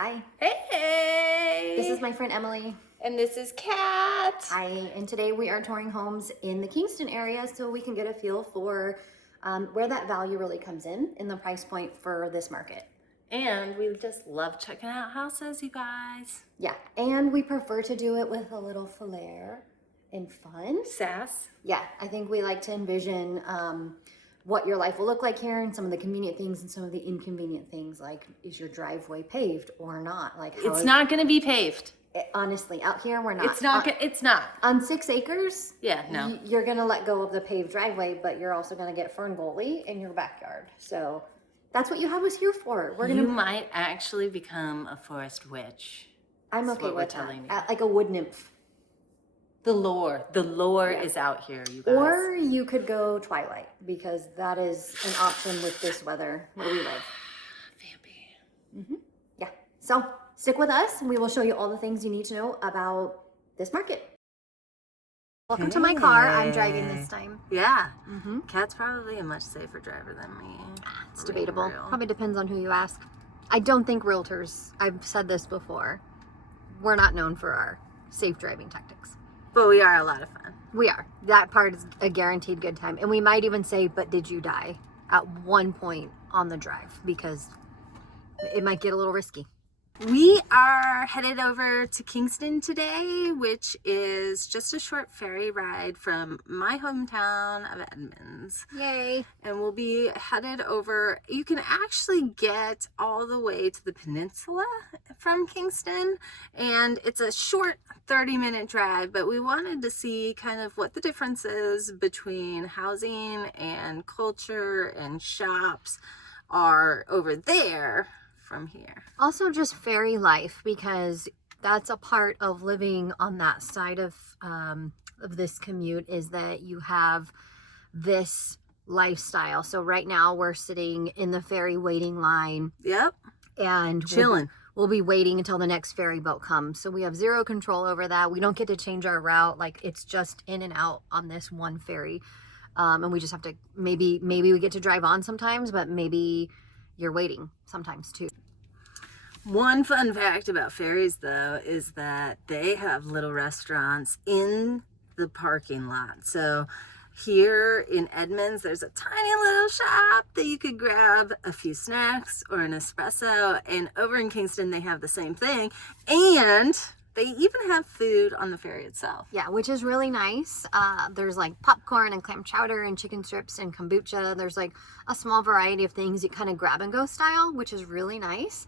Hi. Hey! This is my friend Emily. And this is Kat. Hi, and today we are touring homes in the Kingston area so we can get a feel for where that value really comes in the price point for this market. And we just love checking out houses, you guys. Yeah, and we prefer to do it with a little flair and fun. Sass. Yeah, I think we like to envision what your life will look like here and some of the convenient things and some of the inconvenient things, like is your driveway paved or not? Like It's not going to be paved. Honestly, out here we're not. It's not. On 6 acres, yeah, no. You're going to let go of the paved driveway, but you're also going to get fern gully in your backyard. So that's what you have us here for. You might actually become a forest witch. I'm okay with that. Like a wood nymph. The lore is out here, you guys. Or you could go Twilight, because that is an option with this weather where we live. Vampy. Yeah. So stick with us, and we will show you all the things you need to know about this market. Welcome to my car. I'm driving this time. Yeah. Kat's probably a much safer driver than me. It's debatable. Probably depends on who you ask. I don't think realtors, I've said this before, we're not known for our safe driving tactics. But we are a lot of fun. We are. That part is a guaranteed good time. And we might even say, but did you die at one point on the drive? Because it might get a little risky. We are headed over to Kingston today, which is just a short ferry ride from my hometown of Edmonds. Yay. And we'll be headed over. You can actually get all the way to the peninsula from Kingston, and it's a short 30-minute drive, but we wanted to see kind of what the difference is between housing and culture and shops are over there from here. Also just ferry life, because that's a part of living on that side of this commute, is that you have this lifestyle. So right now we're sitting in the ferry waiting line. Yep. And chilling. We'll be waiting until the next ferry boat comes. So we have zero control over that. We don't get to change our route. Like, it's just in and out on this one ferry. And we just have to, maybe we get to drive on sometimes, but maybe you're waiting sometimes too. One fun fact about ferries, though, is that they have little restaurants in the parking lot. So here in Edmonds, there's a tiny little shop that you could grab a few snacks or an espresso. And over in Kingston, they have the same thing. And they even have food on the ferry itself. Yeah, which is really nice. There's like popcorn and clam chowder and chicken strips and kombucha. There's like a small variety of things you kind of grab and go style, which is really nice.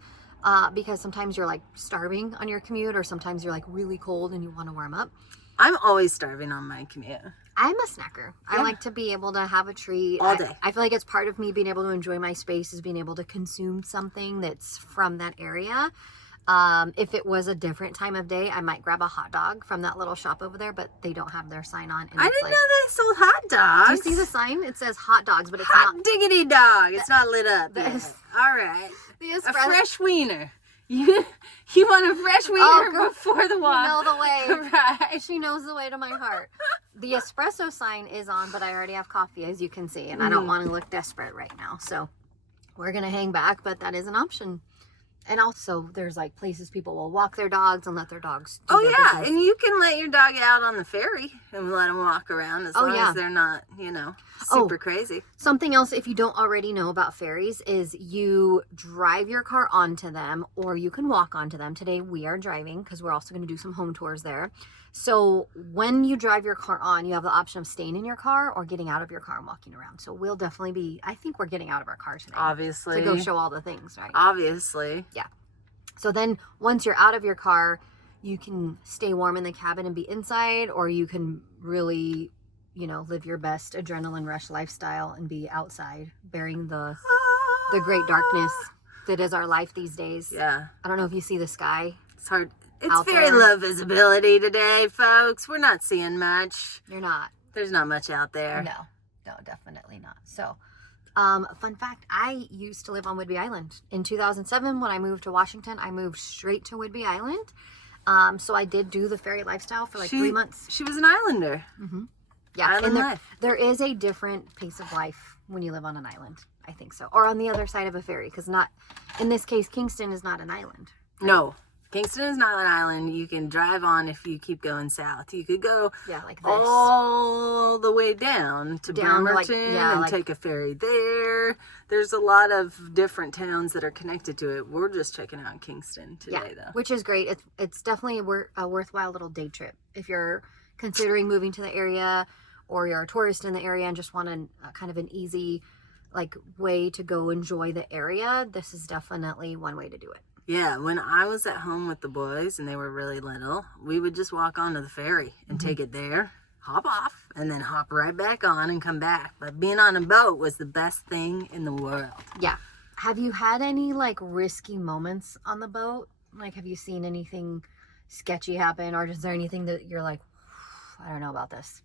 Because sometimes you're like starving on your commute, or sometimes you're like really cold and you want to warm up. I'm always starving on my commute. I'm a snacker. Yeah. I like to be able to have a treat all day. I feel like it's part of me being able to enjoy my space, is being able to consume something that's from that area. If it was a different time of day, I might grab a hot dog from that little shop over there, but they don't have their sign on. And I didn't know they sold hot dogs. Do you see the sign? It says hot dogs, but it's hot not. Diggity dog. It's not lit up. All right. A fresh wiener. You want a fresh wiener before the walk. You know the way. Right. She knows the way to my heart. The espresso sign is on, but I already have coffee, as you can see, and I don't want to look desperate right now. So we're going to hang back, but that is an option. And also, there's like places people will walk their dogs and let their dogs do their business. And you can let your dog out on the ferry and let them walk around as long as they're not, super crazy. Something else, if you don't already know about ferries, is you drive your car onto them, or you can walk onto them. Today we are driving, because we're also going to do some home tours there. So when you drive your car on, you have the option of staying in your car or getting out of your car and walking around. So we'll definitely be, I think we're getting out of our car today. Obviously. To go show all the things, right? Obviously. Yeah. So then once you're out of your car, you can stay warm in the cabin and be inside, or you can really, live your best adrenaline rush lifestyle and be outside, bearing the great darkness that is our life these days. Yeah. I don't know if you see the sky. It's hard. It's very low visibility today, folks. We're not seeing much. You're not. There's not much out there. No, definitely not. So, fun fact, I used to live on Whidbey Island. In 2007, when I moved to Washington, I moved straight to Whidbey Island. So I did do the ferry lifestyle for like 3 months. She was an islander. Yeah, Island and life. there is a different pace of life when you live on an island. I think so. Or on the other side of a ferry, because in this case, Kingston is not an island. No, Kingston is not an island. You can drive on if you keep going south. You could go like this. all the way down to Bremerton and take a ferry there. There's a lot of different towns that are connected to it. We're just checking out Kingston today, though. Which is great. It's definitely a worthwhile little day trip. If you're considering moving to the area, or you're a tourist in the area and just want kind of an easy way to go enjoy the area, this is definitely one way to do it. Yeah, when I was at home with the boys and they were really little, we would just walk onto the ferry and take it there, hop off, and then hop right back on and come back. But being on a boat was the best thing in the world. Yeah. Have you had any risky moments on the boat? Have you seen anything sketchy happen, or is there anything that you're like, I don't know about this?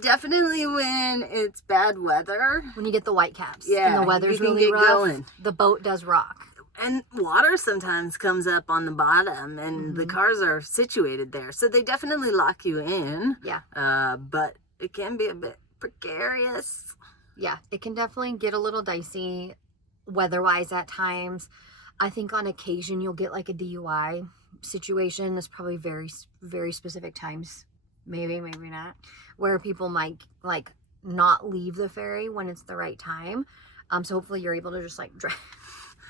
Definitely when it's bad weather. When you get the white caps. Yeah. And the weather's really rough. Going. The boat does rock. And water sometimes comes up on the bottom, and the cars are situated there. So they definitely lock you in. Yeah. But it can be a bit precarious. Yeah, it can definitely get a little dicey weather-wise at times. I think on occasion you'll get a DUI situation. There's probably very, very specific times, maybe not, where people might not leave the ferry when it's the right time. So hopefully you're able to just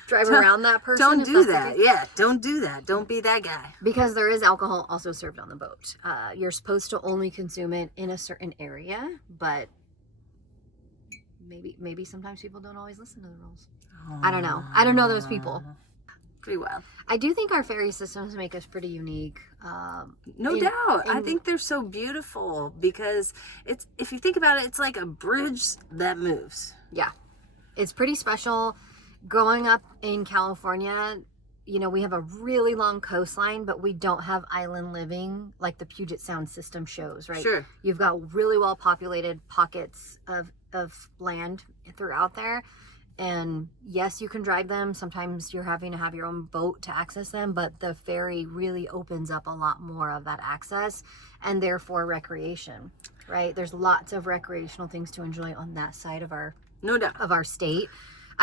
drive around that person. Don't do that. Yeah, don't do that. Don't be that guy. Because there is alcohol also served on the boat. You're supposed to only consume it in a certain area, but maybe sometimes people don't always listen to the rules. I don't know. I don't know those people. Pretty well. I do think our ferry systems make us pretty unique. No doubt. I think they're so beautiful because if you think about it, it's like a bridge that moves. Yeah. It's pretty special. Growing up in California, we have a really long coastline, but we don't have island living like the Puget Sound system shows, right? Sure. You've got really well populated pockets of land throughout there. And yes, you can drive them. Sometimes you're having to have your own boat to access them, but the ferry really opens up a lot more of that access and therefore recreation, right? There's lots of recreational things to enjoy on that side of our state.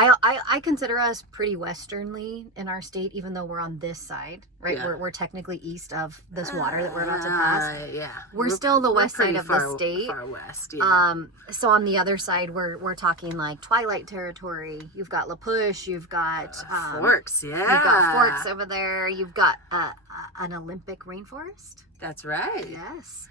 I consider us pretty westernly in our state, even though we're on this side, right? Yeah. We're technically east of this water that we're about to pass. Yeah, we're still the west side of the state. Far west. Yeah. So on the other side, we're talking Twilight territory. You've got La Push. You've got Forks. Yeah. You've got Forks over there. You've got an Olympic rainforest. That's right. Yes.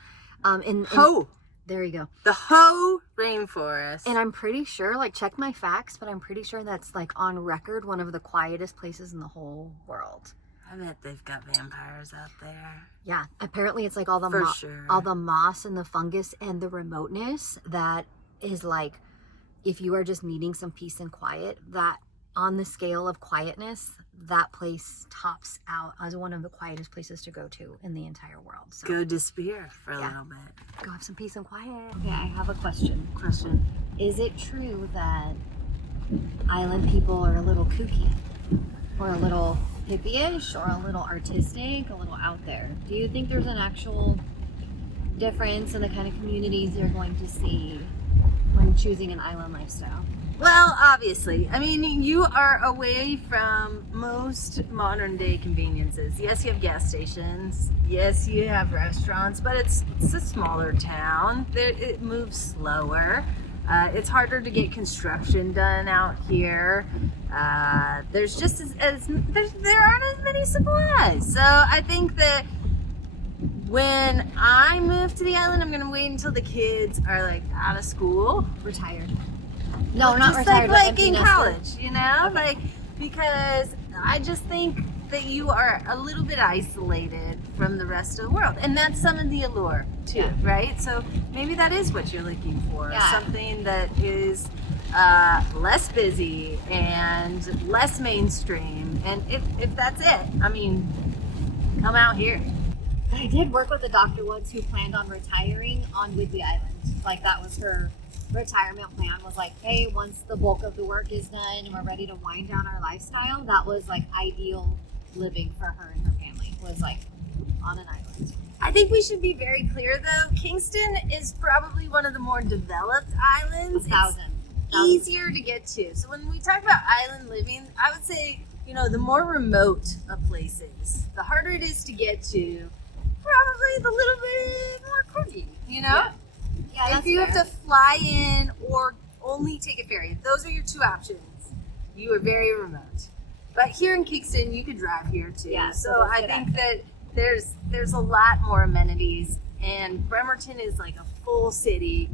There you go. The Hoh Rainforest. And I'm pretty sure, check my facts, but I'm pretty sure that's on record one of the quietest places in the whole world. I bet they've got vampires out there. Yeah, apparently it's all the all the moss and the fungus and the remoteness that is if you are just needing some peace and quiet, that on the scale of quietness, that place tops out as one of the quietest places to go to in the entire world. So go disappear for a little bit. Go have some peace and quiet. Okay, I have a question. Is it true that island people are a little kooky? Or a little hippie-ish? Or a little artistic? A little out there? Do you think there's an actual difference in the kind of communities you're going to see when choosing an island lifestyle? Well, obviously. I mean, you are away from most modern day conveniences. Yes, you have gas stations. Yes, you have restaurants, but it's a smaller town. It moves slower. It's harder to get construction done out here. There's just there aren't as many supplies. So I think that when I move to the island, I'm gonna wait until the kids are out of school, retired. No, not just retired, like in college, okay. Because I just think that you are a little bit isolated from the rest of the world, and that's some of the allure too, right? So maybe that is what you're looking for, something that is less busy and less mainstream. And if that's it, I mean, come out here. I did work with a doctor once who planned on retiring on Whidbey Island. That was her retirement plan, was hey, once the bulk of the work is done and we're ready to wind down our lifestyle, that was ideal living for her and her family, was on an island. I think we should be very clear though, Kingston is probably one of the more developed islands. 1,000. Easier to get to. So when we talk about island living, I would say you know, the more remote a place is, the harder it is to get to. Probably the little bit more quirky, you know? Yeah, if you have to fly in or only take a ferry, if those are your two options, you are very remote. But here in Kingston, you could drive here too. Yeah, so I think that there's a lot more amenities, and Bremerton is like a full city.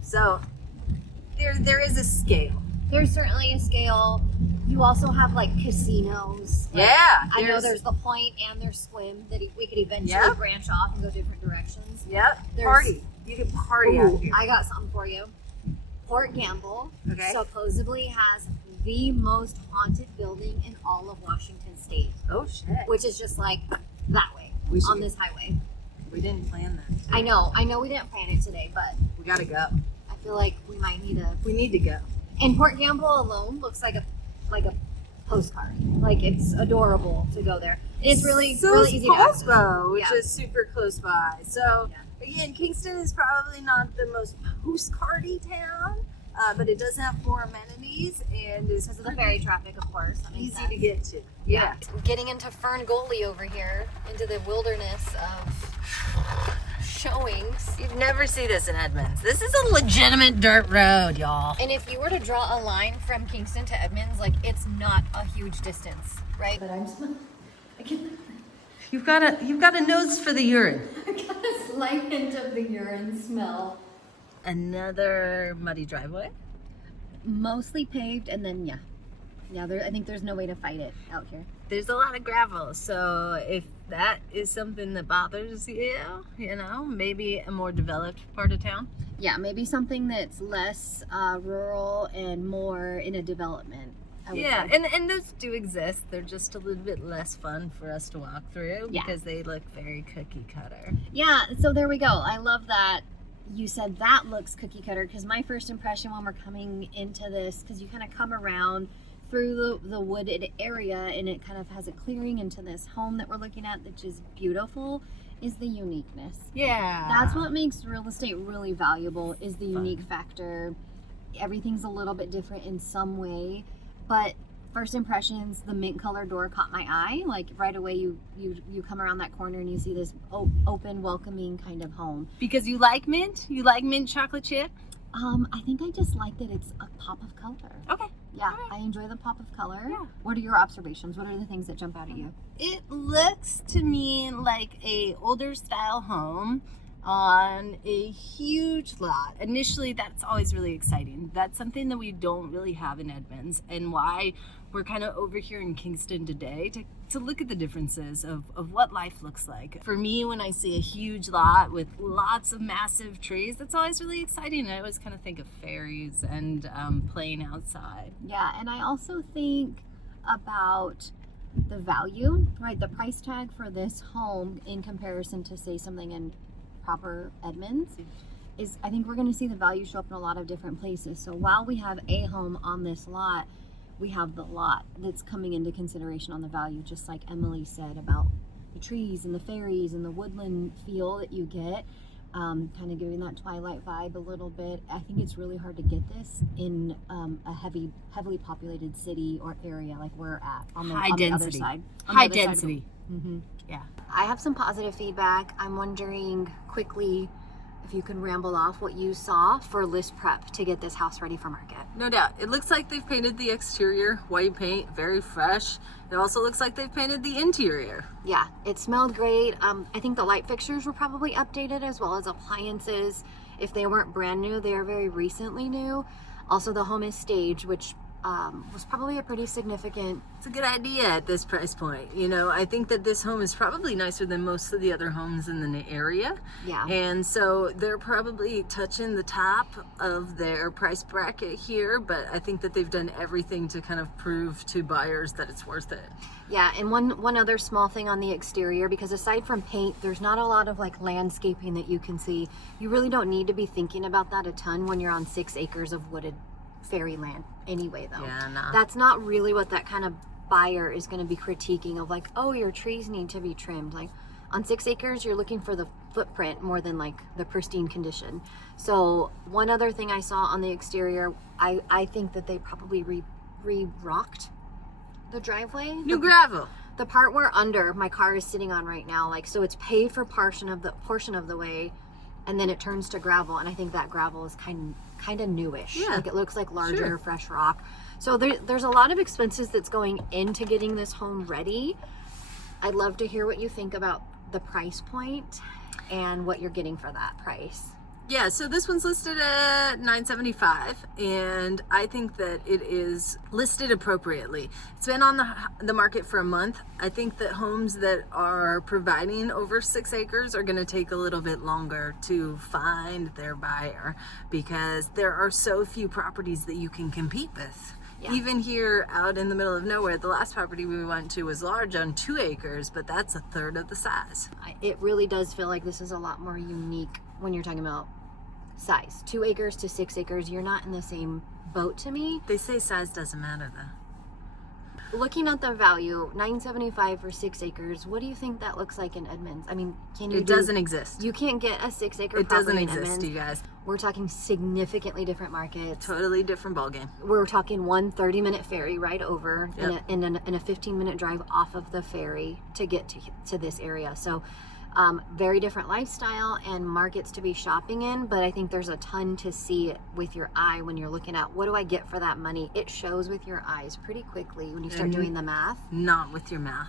So there is a scale. There's certainly a scale. You also have like casinos. Like, Yeah. I know there's the Point and there's Swim that we could eventually Yep. branch off and go different directions. Yep. There's- Party. You can party out here. I got something for you. Port Gamble Okay. supposedly has the most haunted building in all of Washington State, Oh shit. which is just like that way We should- on this highway. We didn't plan that. I know we didn't plan it today, but We gotta go. I feel like we might need a. We need to go. And Port Gamble alone looks like a postcard. Like it's adorable to go there. And it's really easy to access. Paulsbo, which Yeah. is super close by. So Yeah. again, Kingston is probably not the most postcardy town, but it does have more amenities and is Because of the ferry traffic, of course. That makes easy sense. to get to. Yeah. Getting into Fern Gully over here, into the wilderness of showings. You'd never see this in Edmonds. This is a legitimate dirt road, y'all. And if you were to draw a line from Kingston to Edmonds, like it's not a huge distance, right? But You've got a nose for the urine. I got a slight hint of the urine smell. Another muddy driveway. Mostly paved, and then I think there's no way to fight it out here. There's a lot of gravel, so if that is something that bothers you, you know, maybe a more developed part of town. Yeah, maybe something that's less rural and more in a development. I would Yeah, say. and those do exist. They're just a little bit less fun for us to walk through Yeah. because they look very cookie cutter. Yeah, so there we go. I love that you said that looks cookie cutter, because my first impression when we're coming into this, because you kind of come around through the wooded area and it kind of has a clearing into this home that we're looking at, which is beautiful, is the uniqueness. Yeah. That's what makes real estate really valuable, is the Fun. unique factor. Everything's a little bit different in some way, but first impressions, the mint color door caught my eye. Like right away you come around that corner and you see this open, welcoming kind of home. Because you like mint? You like mint chocolate chip? I think I just like that it's a pop of color. Okay. Yeah, Alright. I enjoy the pop of color. Yeah. What are your observations? What are the things that jump out at you? It looks to me like a older style home on a huge lot. Initially, that's always really exciting. That's something that we don't really have in Edmonds, and why we're kind of over here in Kingston today to look at the differences of what life looks like. For me, when I see a huge lot with lots of massive trees, that's always really exciting. I always kind of think of ferries and playing outside. Yeah, and I also think about the value, right? The price tag for this home in comparison to, say, something in proper Edmonds is, I think we're going to see the value show up in a lot of different places. So while we have a home on this lot, we have the lot that's coming into consideration on the value, just like Emily said about the trees and the fairies and the woodland feel that you get, kind of giving that twilight vibe a little bit. I think it's really hard to get this in a heavily populated city or area like we're at on the, High on the other density. side. On the High other side of density. Mm-hmm. Yeah. I have some positive feedback. I'm wondering quickly if you can ramble off what you saw for list prep to get this house ready for market. No doubt. It looks like they've painted the exterior white paint, very fresh. It also looks like they've painted the interior. Yeah, it smelled great. I think the light fixtures were probably updated, as well as appliances. If they weren't brand new, they are very recently new. Also, the home is staged, which was probably a pretty significant. It's a good idea at this price point. You know, I think that this home is probably nicer than most of the other homes in the area. Yeah. And so they're probably touching the top of their price bracket here, but I think that they've done everything to kind of prove to buyers that it's worth it. Yeah, and one other small thing on the exterior, because aside from paint, there's not a lot of like landscaping that you can see. You really don't need to be thinking about that a ton when you're on 6 acres of wooded fairyland anyway, though. Yeah, nah. That's not really what that kind of buyer is going to be critiquing of, like, oh, your trees need to be trimmed. Like on 6 acres, you're looking for the footprint more than like the pristine condition. So one other thing I saw on the exterior, I think that they probably re-rocked The driveway? New gravel. The part where under my car is sitting on right now, like, so it's paved for portion of the way, and then it turns to gravel, and I think that gravel is kind of newish. Yeah. Like, it looks like larger, Sure. fresh rock. So there's a lot of expenses that's going into getting this home ready. I'd love to hear what you think about the price point and what you're getting for that price. Yeah, so this one's listed at $975, and I think that it is listed appropriately. It's been on the market for a month. I think that homes that are providing over 6 acres are going to take a little bit longer to find their buyer, because there are so few properties that you can compete with. Yeah. Even here out in the middle of nowhere, the last property we went to was large on 2 acres, but that's a third of the size. It really does feel like this is a lot more unique when you're talking about size. 2 acres to 6 acres, you're not in the same boat to me. They say size doesn't matter though. Looking at the value, $975 for 6 acres, what do you think that looks like in Edmonds? I mean, It doesn't exist. You can't get a 6 acre It property doesn't in exist, Edmonds. you guys. We're talking significantly different markets. Totally different ballgame. We're talking 1 30-minute ferry ride over, Yep. and a 15-minute drive off of the ferry to get to this area. So very different lifestyle and markets to be shopping in, but I think there's a ton to see with your eye when you're looking at what do I get for that money. It shows with your eyes pretty quickly when you start doing the math. Not with your mouth.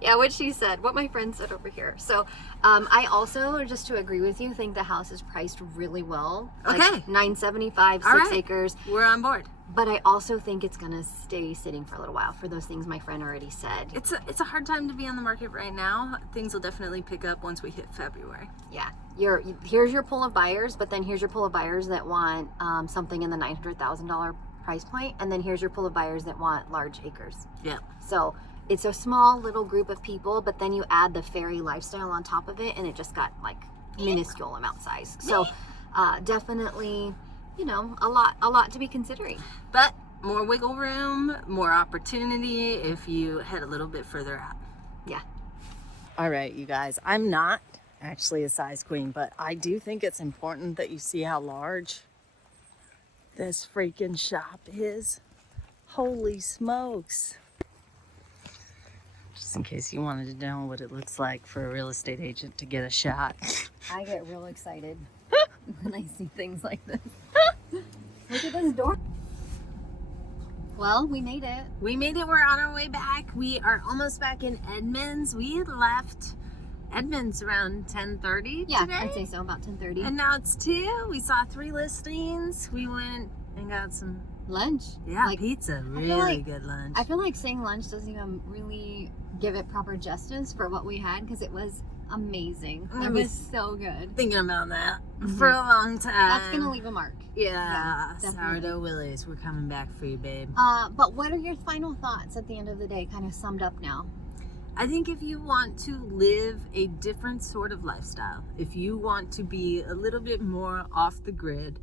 Yeah, what she said, what my friend said over here. So I also, just to agree with you, think the house is priced really well. Okay. Like $975, 6 All right. acres. We're on board. But I also think it's gonna stay sitting for a little while for those things my friend already said. It's a hard time to be on the market right now. Things will definitely pick up once we hit February. Yeah, here's your pool of buyers, but then here's your pool of buyers that want something in the $900,000 price point, and then here's your pool of buyers that want large acres. Yeah. So it's a small little group of people, but then you add the ferry lifestyle on top of it, and it just got like minuscule amount size. So definitely, you know, a lot to be considering. But more wiggle room, more opportunity if you head a little bit further out. Yeah. All right, you guys. I'm not actually a size queen, but I do think it's important that you see how large this freaking shop is. Holy smokes. Just in case you wanted to know what it looks like for a real estate agent to get a shot. I get real excited when I see things like this. Look at this door. Well, we made it. We made it. We're on our way back. We are almost back in Edmonds. We had left Edmonds around 10:30 Yeah, today. I'd say so, about 10:30. And now it's 2. We saw 3 listings. We went and got some Lunch. Like, pizza. feel Really like- good lunch. I feel like saying lunch doesn't even really give it proper justice for what we had, because it was amazing. I It was was so good. Thinking about that for a long time. That's gonna leave a mark. Yeah, definitely. sourdough Willies. We're coming back for you, babe. But what are your final thoughts at the end of the day, kind of summed up now? I think if you want to live a different sort of lifestyle, if you want to be a little bit more off the grid,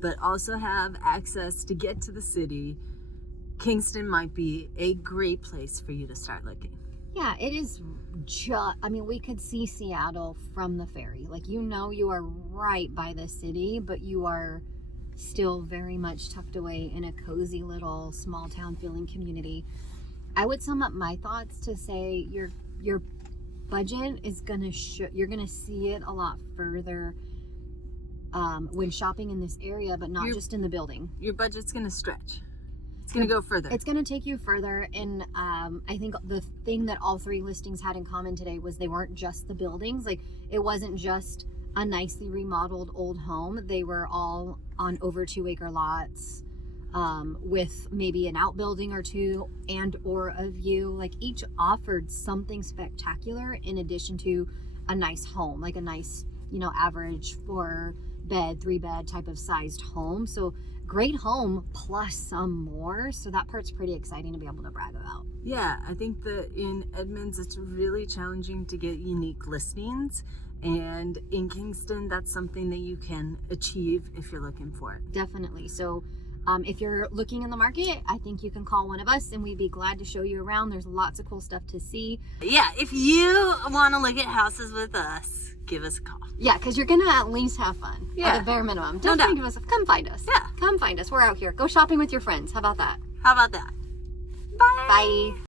but also have access to get to the city, Kingston might be a great place for you to start looking. Yeah, it is I mean, we could see Seattle from the ferry. Like, you know, you are right by the city, but you are still very much tucked away in a cozy little small town feeling community. I would sum up my thoughts to say your budget is gonna you're gonna see it a lot further when shopping in this area, but not just in the building. Your budget's going to stretch. It's going to go further. It's going to take you further, and I think the thing that all 3 listings had in common today was they weren't just the buildings. Like, it wasn't just a nicely remodeled old home. They were all on over 2 acre lots, with maybe an outbuilding or 2 and or a view. Like, each offered something spectacular in addition to a nice home, like a nice, you know, average 4-bed, 3-bed type of sized home. So great home plus some more. So that part's pretty exciting to be able to brag about. Yeah, I think that in Edmonds, it's really challenging to get unique listings. And in Kingston, that's something that you can achieve if you're looking for it. Definitely. So If you're looking in the market, I think you can call one of us and we'd be glad to show you around. There's lots of cool stuff to see. Yeah, if you want to look at houses with us, give us a call. Yeah, because you're gonna at least have fun. Yeah. At a bare minimum. No Definitely doubt. give us come find us. Yeah. Come find us. We're out here. Go shopping with your friends. How about that? How about that? Bye. Bye.